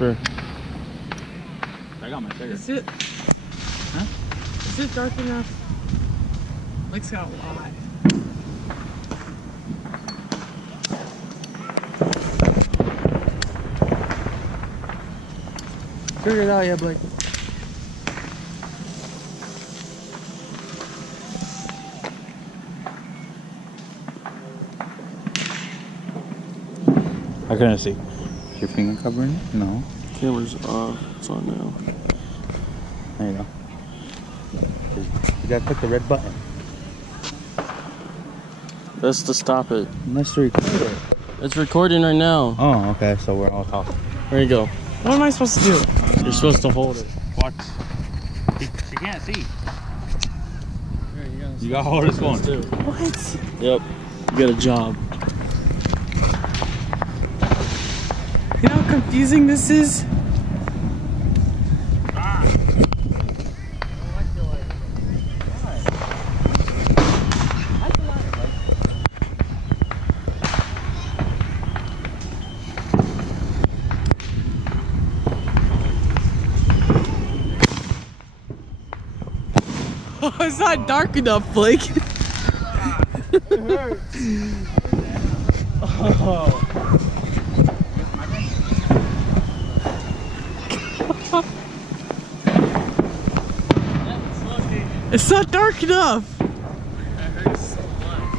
for. I got my trigger. Is it? Huh? Is it dark enough? Mike's got a lot. Figure it out, yeah, Blake. I couldn't see. Is your finger covering it? No. Camera's off. It's on now. There you go. You gotta click the red button. That's to stop it. Unless to record it. It's recording right now. Oh, okay. So we're all talking. There you go. What am I supposed to do? You're supposed to hold it. What? She can't see. You gotta hold this phone. What? Yep. You got a job. You know how confusing this is? Oh, it's not dark enough, Blake. It hurts. Oh. It's not dark enough. That hurts so much.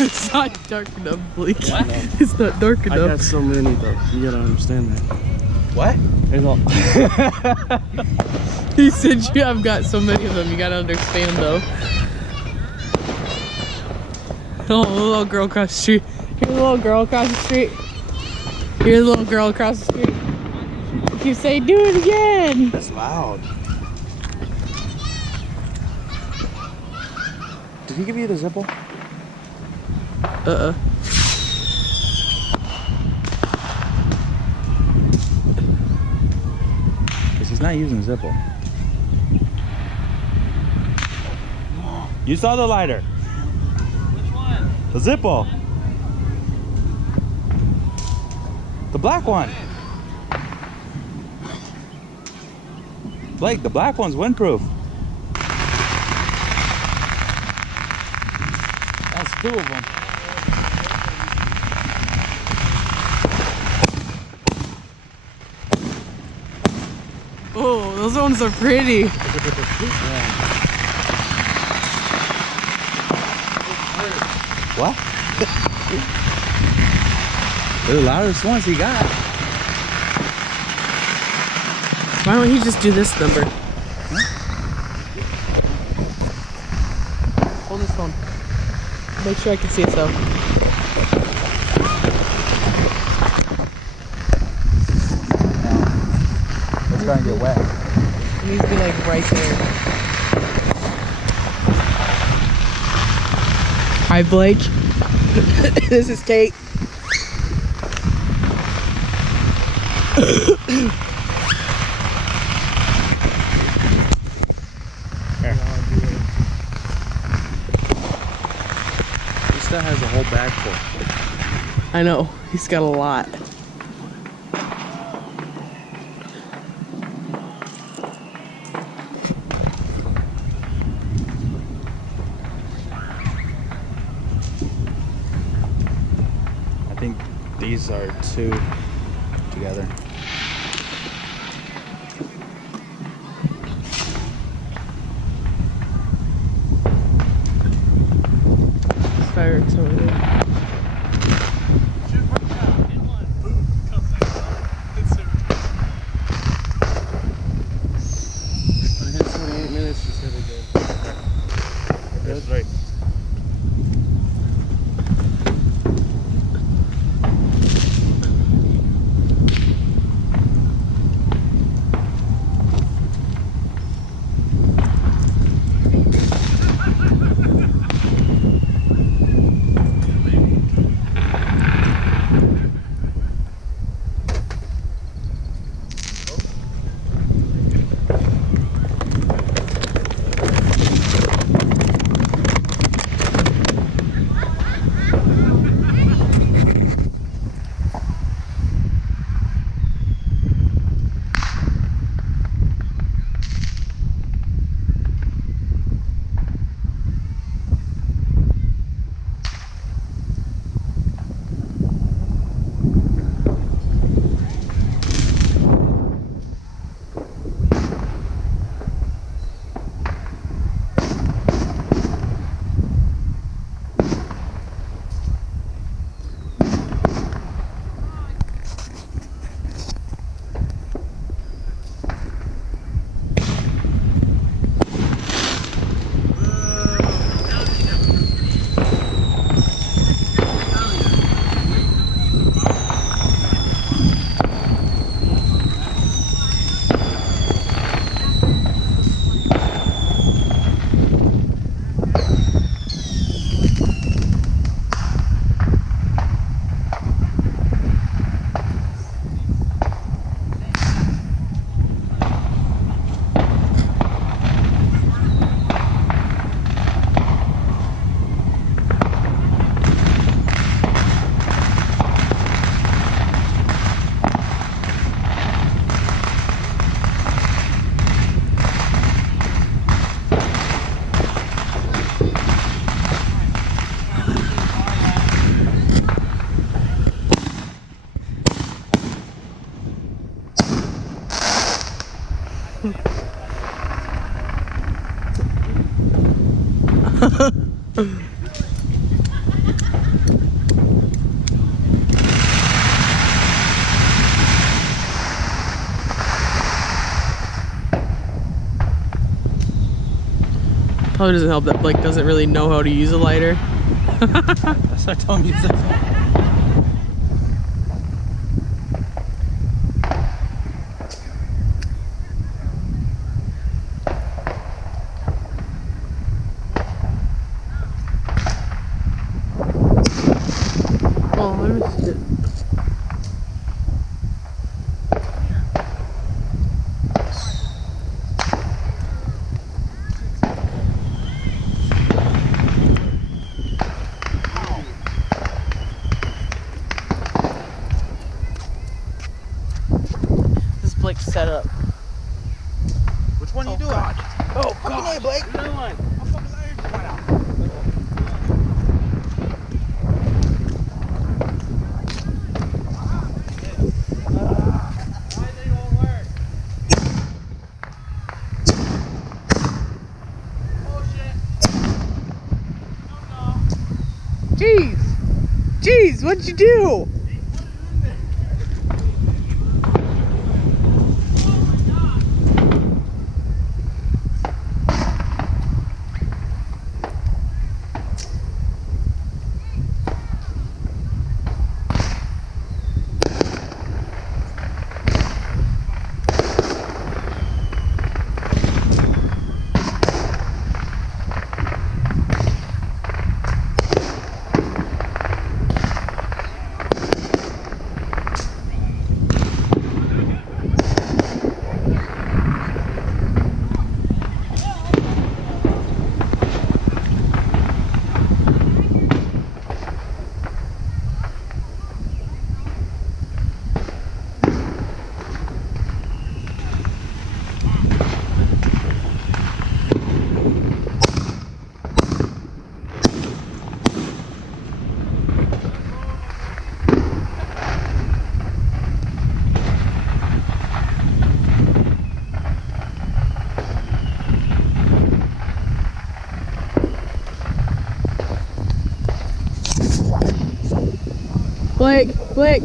It's not dark enough, Blake. What? It's not dark enough. I got so many though. You gotta understand that. What? There's all He said you have got so many of them. You gotta understand though. Oh, the little girl across the street. Here's the little girl across the street. Here's the little girl across the street. You say, do it again. That's loud. Did he give you the Zippo? Because he's not using Zippo. You saw the lighter. Which one? The Zippo. The black one. Blake, the black one's windproof. That's two of them. Oh, those ones are pretty. What? They're the loudest ones he got. Why don't you just do this number? Hold this phone. Make sure I can see it though. It's gonna get wet. It needs to be like right there. Hi Blake. This is Kate. He still has a whole bag full. I know, he's got a lot. I think these are two together. This fireworks over there. I had 28 minutes, she's gonna go. That's right. Probably doesn't help that Blake doesn't really know how to use a lighter. That's what I told him. Oh, let me see it. This is Blake's setup. Which one are you doing? God. Oh Fucking God. A, Blake. Another one. I'm fucking lighter. Right out. Why they don't work? Oh shit. No. Jeez. Jeez, what'd you do? Blake.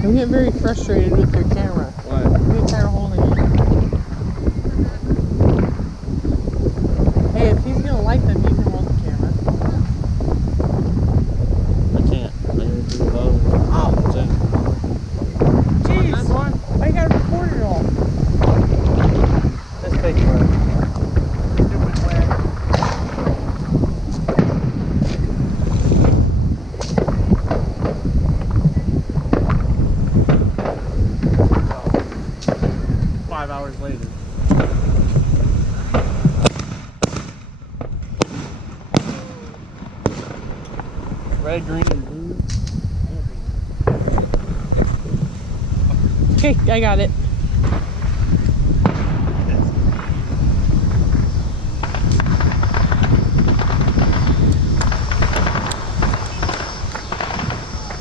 I'm getting very frustrated with your camera. What? I'm getting tired of holding it. Hey, if he's gonna like them, you can hold the camera. I can't. I gotta do it all. Oh! Jeez. Jeez! I gotta record it all. Let's take it. Stupid plan. 5 hours later. Red, green, and blue. Okay, I got it.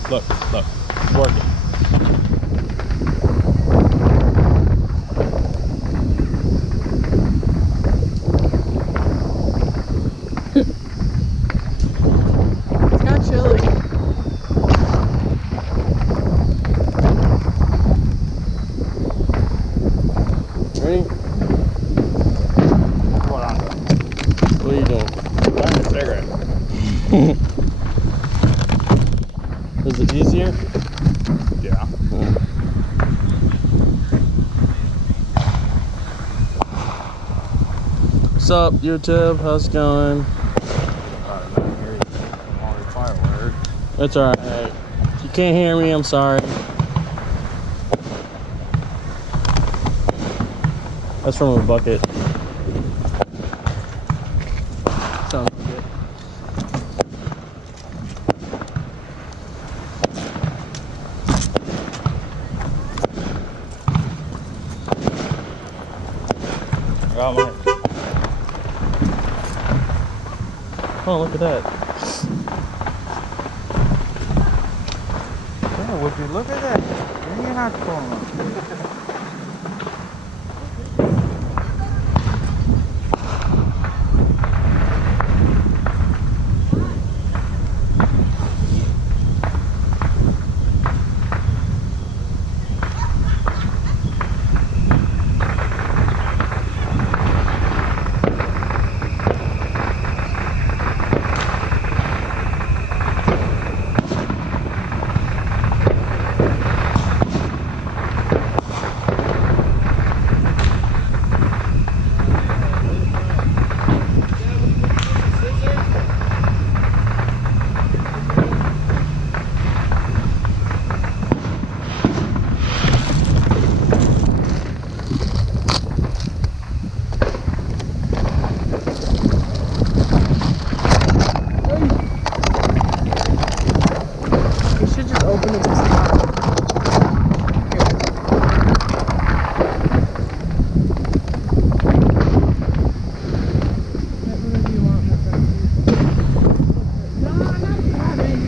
Look, it's working. It's kind of chilly. Ready? Hold on. What are you doing? Lighting a cigarette. Is it easier? What's up, YouTube? How's it going? Firework. It's alright. If you can't hear me, I'm sorry. That's from a bucket. Sounds like it. Got mine. Oh, look at that. Yeah, would you look at that? You're not going. You should just open it this time. Whatever you want, my friend. No, I'm not grabbing.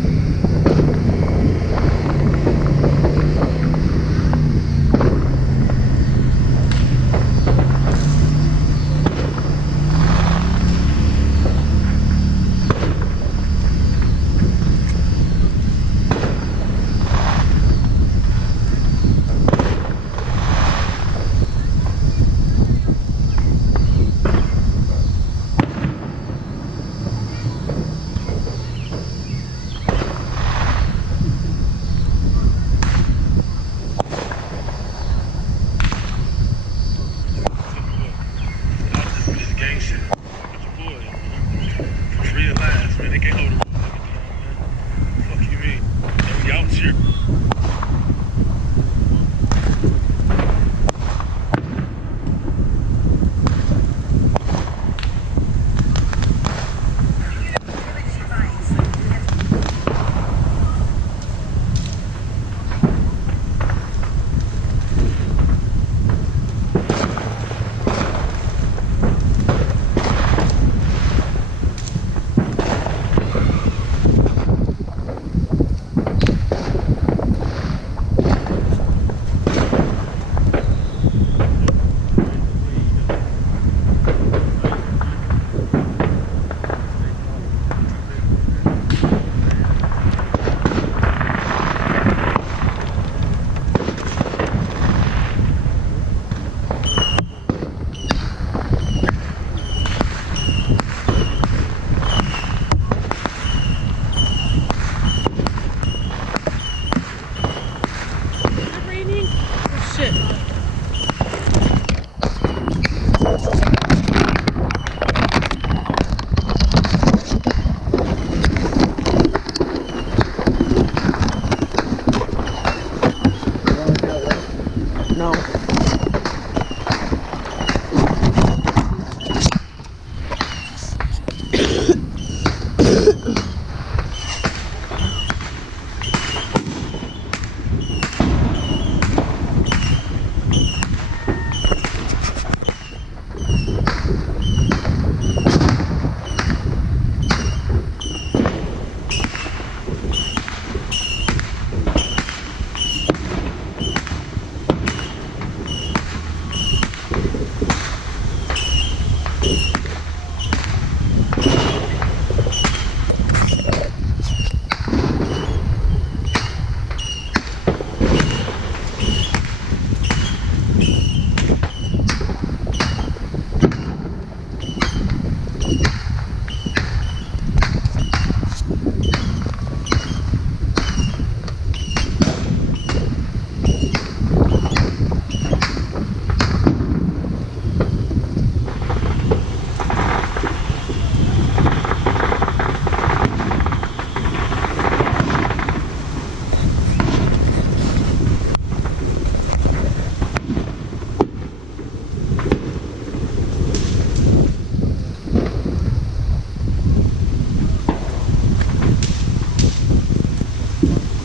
Yeah.